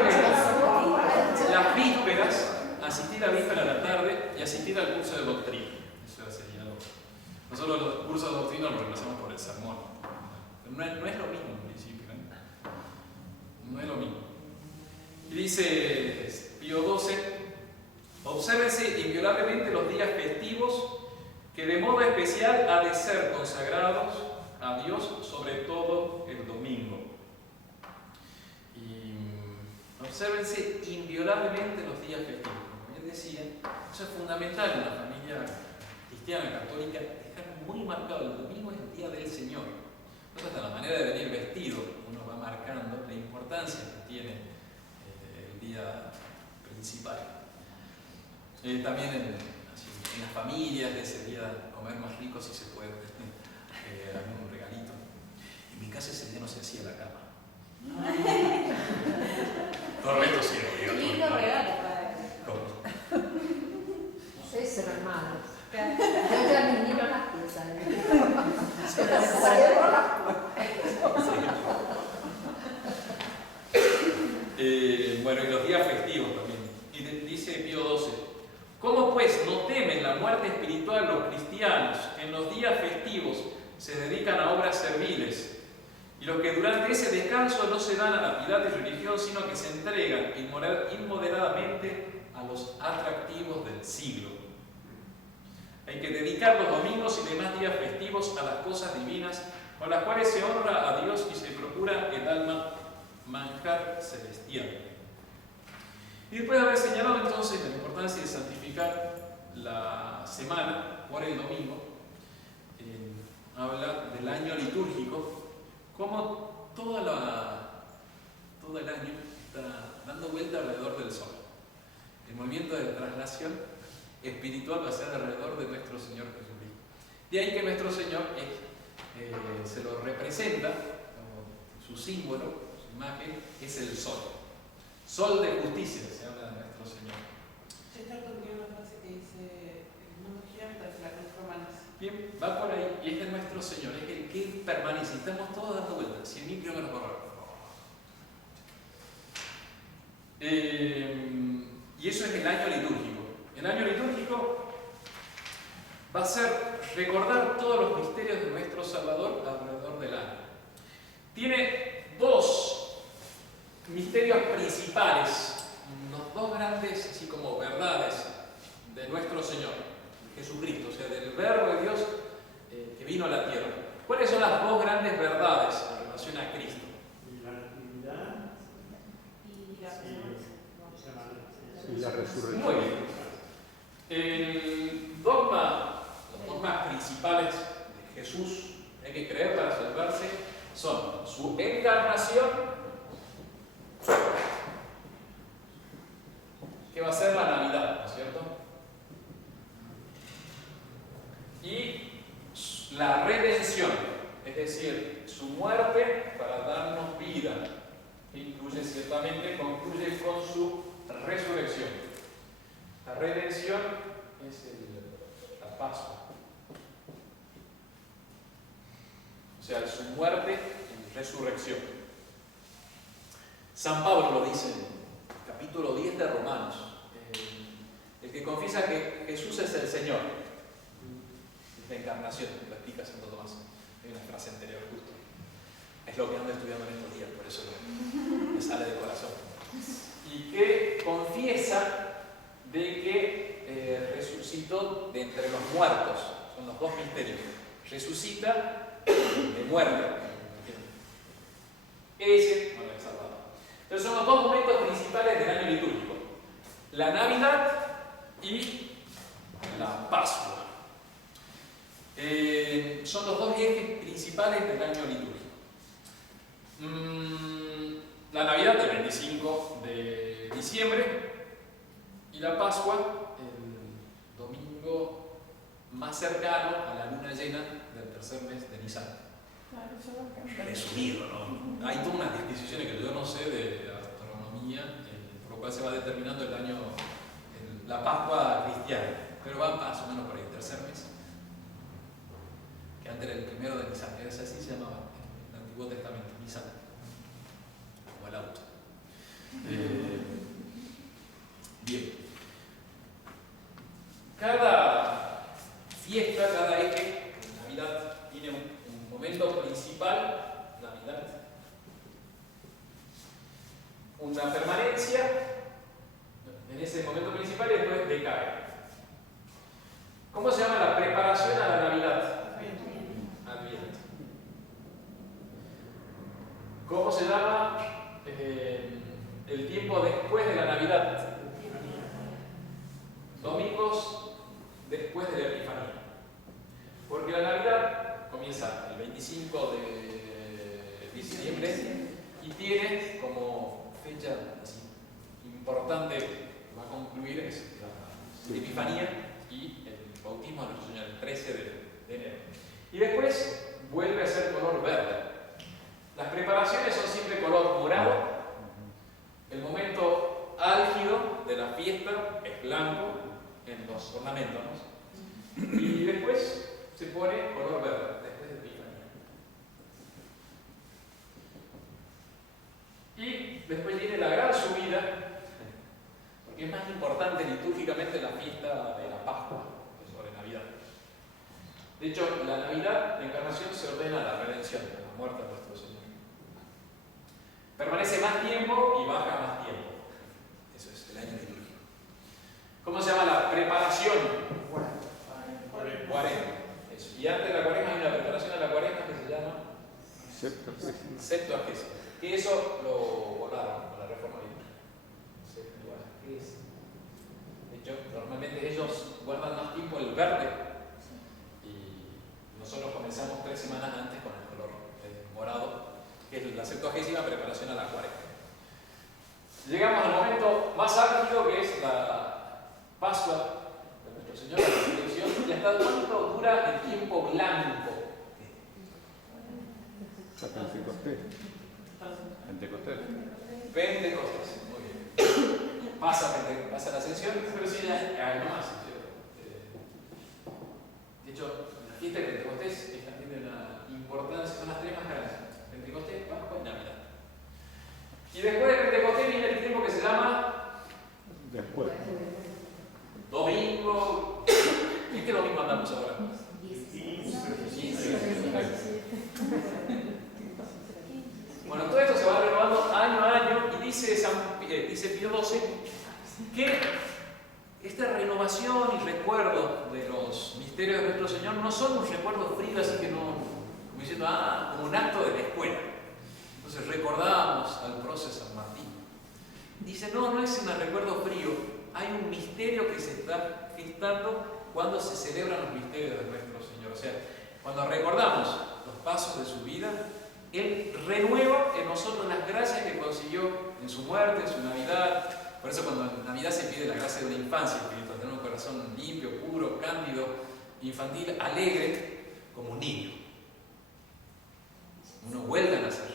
las vísperas, asistir a víspera a la tarde y asistir al curso de doctrina. Eso sería lo. Nosotros los cursos de doctrina los reemplazamos por el sermón. Pero no es lo mismo en principio. No es lo mismo. Y dice Pío XII, Obsérvense inviolablemente los días festivos, que de modo especial ha de ser consagrados a Dios, sobre todo el domingo. Y obsérvense inviolablemente los días festivos. Como bien decía, eso es fundamental en una familia cristiana, católica, dejar muy marcado el domingo es el día del Señor. Entonces, hasta la manera de venir vestido, uno va marcando la importancia que tiene el día principal. También en las familias, de ese día, comer más rico si se puede, algún regalito. En mi casa ese día no se hacía la cama. Todo el resto sí, Lindo regalo para él. ¿Cómo? Ustedes eran malos. Yo ya ni miro las piezas. Se las cierro las Bueno, y los días festivos también. Y dice Pío XII: ¿cómo pues no temen la muerte espiritual los cristianos que en los días festivos se dedican a obras serviles, y los que durante ese descanso no se dan a la piedad y religión, sino que se entregan inmoderadamente a los atractivos del siglo? Hay que dedicar los domingos y demás días festivos a las cosas divinas, con las cuales se honra a Dios y se procura el alma manjar celestial. Y después de haber señalado entonces la importancia de santificar la semana por el domingo, habla del año litúrgico, como todo el año está dando vuelta alrededor del sol. El movimiento de traslación espiritual va a ser alrededor de nuestro Señor Jesucristo. De ahí que nuestro Señor se lo representa, como su símbolo, su imagen, es el sol. Sol de justicia, se habla de nuestro Señor. Esta es una frase que dice: el mundo gira mientras la cruz permanece. Bien, va por ahí, y es de nuestro Señor, es el que permanece. Estamos todos dando vueltas, 100.000 kilómetros por hora. Y eso es el año litúrgico. El año litúrgico va a ser recordar todos los misterios de nuestro Salvador alrededor del año. Tiene dos misterios principales, los dos grandes, así como verdades de nuestro Señor Jesucristo, o sea, del Verbo de Dios que vino a la tierra. ¿Cuáles son las dos grandes verdades en relación a Cristo? Y la resurrección. Muy bien. Los dogmas principales de Jesús, hay que creer para salvarse, son su encarnación, que va a ser la Navidad, ¿no es cierto? Y la redención, es decir, su muerte para darnos vida, que incluye ciertamente, concluye con su resurrección. La redención es la Pascua. O sea, su muerte y resurrección. San Pablo lo dice en el capítulo 10 de Romanos. El que confiesa que Jesús es el Señor. Es la encarnación, lo explica Santo Tomás. Hay una frase anterior justo. Es lo que ando estudiando en estos días, por eso me sale de corazón. Y que confiesa de que resucitó de entre los muertos. Son los dos misterios. Resucita de muerte. Ese no lo he salvado. Entonces son los dos momentos principales del año litúrgico: la Navidad y la Pascua. Son los dos ejes principales del año litúrgico. La Navidad el 25 de diciembre y la Pascua el domingo más cercano a la luna llena del tercer mes de Nisan. Claro, eso lo que Resumido, ¿no? Hay todas unas disquisiciones que yo no sé de astronomía, por lo cual se va determinando el año, la Pascua cristiana, pero va más o menos por ahí, el tercer mes. Que antes era el primero de Nisan, era así se llamaba en el Antiguo Testamento, Nisan, como el auto. Bien. Cada fiesta, cada eje, Navidad tiene un momento principal, Navidad, una permanencia en ese momento principal y después decae. se llama el tiempo después de la Navidad? Domingos después de la Epifanía. Porque la Navidad comienza el 25 de diciembre y tiene como fecha así, importante que va a concluir es la Epifanía y el bautismo de nuestro Señor, el 13 de enero. Y después vuelve a ser color verde. Las preparaciones son siempre color morado. El momento álgido de la fiesta es blanco en los ornamentos, ¿no? Y después se pone color verde, después de Epifanía. Y después viene la gran subida, porque es más importante litúrgicamente la fiesta de la Pascua que sobre Navidad. De hecho, la Navidad, la encarnación, se ordena a la redención, a la muerte de nuestro Señor. Permanece más tiempo y baja más tiempo. Eso es el año litúrgico. ¿Cómo se llama la preparación? Cuaresma. Eso. Y antes de la Cuaresma hay una preparación a la Cuaresma que se llama Septuagesima. Que eso lo borraron con la reforma litúrgica. Septuagesima. De hecho, normalmente ellos guardan más tiempo el verde y nosotros comenzamos 3 semanas antes con el color morado, que es la Septuagesima, preparación a la Cuaresma. Llegamos al momento más álgido, que es la Pascua de nuestro Señor, la resurrección. ¿Y hasta cuánto dura el tiempo blanco? Pentecostés, muy bien. Pasa la ascensión, pero sí hay más. De hecho, la fiesta de Pentecostés es también de una importancia, son las 3 más grandes: Pentecostés, Pascua y Navidad. Y después de Pentecostés viene el tiempo que se llama domingo. ¿En qué domingo andamos ahora? Bueno, todo esto se va renovando año a año y dice Pío XII que esta renovación y recuerdo de los misterios de nuestro Señor no son un recuerdo frío, así que no, como diciendo, como un acto de la escuela. Entonces recordamos al prócer San Martín. Dice, no es un recuerdo frío, hay un misterio que se está gestando cuando se celebran los misterios de nuestro Señor. O sea, cuando recordamos los pasos de su vida, Él renueva en nosotros las gracias que consiguió en su muerte, en su Navidad. Por eso cuando en Navidad se pide la gracia de una infancia espiritual, tener un corazón limpio, puro, cándido, infantil, alegre, como un niño. Uno vuelve a nacer.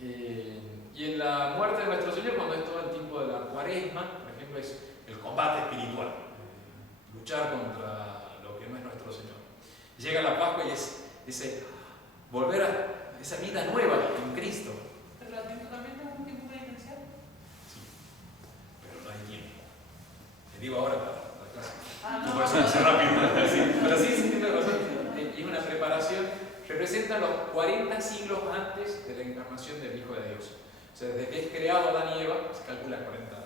Y en la muerte de nuestro Señor, cuando es todo el tiempo de la Cuaresma, por ejemplo, es el combate espiritual. Luchar contra lo que no es nuestro Señor. Llega la Pascua y es ese volver a esa vida nueva en Cristo. ¿Pero el Antiguo Testamento es un tiempo penitencial? Sí, pero no hay tiempo. Te digo ahora para la clase. No, por eso no sé rápido. Sí, pero sí, tiene razón. Es una preparación, representa los 40 siglos antes de la encarnación del Hijo de Dios. O sea, desde que es creado Adán y Eva, se calcula 40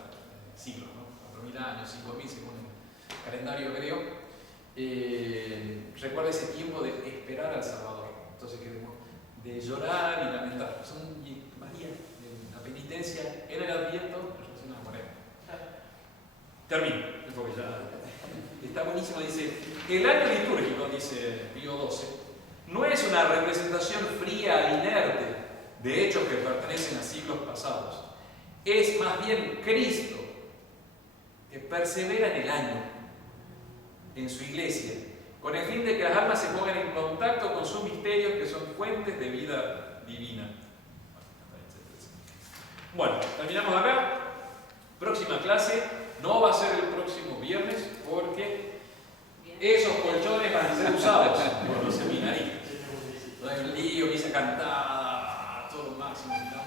siglos, ¿no? 4.000 años, 5.000 según el calendario griego. Recuerda ese tiempo de esperar al Salvador. Entonces, de llorar y lamentar. María, la penitencia en el Adviento, en la Cuaresma. Termino, porque ya está buenísimo. Dice: el año litúrgico, dice Pío XII, no es una representación fría e inerte de hechos que pertenecen a siglos pasados. Es más bien Cristo que persevera en el año, en su iglesia, con el fin de que las almas se pongan en contacto con sus misterios, que son fuentes de vida divina. Bueno, terminamos acá. Próxima clase no va a ser el próximo viernes, porque esos colchones van a ser usados por los seminaristas. No hay un lío, misa cantada, todo lo máximo, digamos.